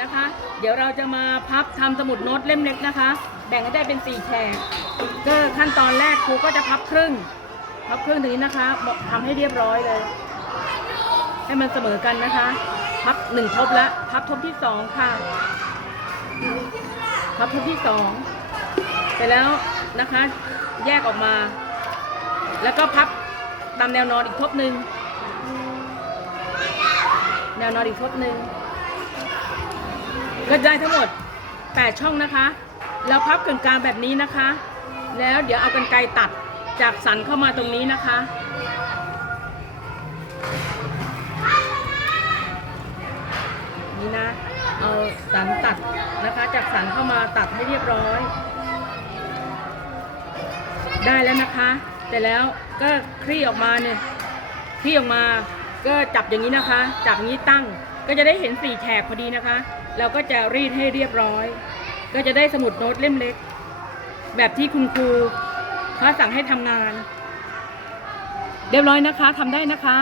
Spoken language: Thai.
นะคะ เดี๋ยวเราจะมาพับทำสมุดโน้ตเล่มเล็กนะคะ แบ่งให้ได้เป็นสี่แฉกก็ขั้นตอนแรกครูก็จะพับครึ่ง พับครึ่งตรงนี้นะคะทำให้เรียบร้อยเลย ให้มันเสมอกันนะคะ พับหนึ่งทบแล้วพับทบที่สองค่ะ พับทบที่สองไปแล้วนะคะ แยกออกมา แล้วก็พับตามแนวนอนอีกทบหนึ่งแนวนอนอีกทบหนึ่ง ก็ได้ทั้งหมด 8 ช่องนะคะ เราพับกึ่งกลางแบบนี้นะคะ แล้วเดี๋ยวเอากันไกรตัดจากสันเข้ามาตรงนี้นะคะ นี่นะ เอาสันตัดนะคะ จากสันเข้ามาตัดให้เรียบร้อย ได้แล้วนะคะแต่แล้วก็คลี่ออกมาเนี่ยคลี่ออกมาก็จับอย่างนี้นะคะ จับอย่างนี้ตั้ง ก็จะได้เห็นสี่แฉกพอดีนะคะ เราก็จะรีดให้เรียบร้อย ก็จะได้สมุดโน้ตเล่มเล็ก แบบที่คุณครูเขาสั่งให้ทำงาน เรียบร้อยนะคะทำได้นะคะ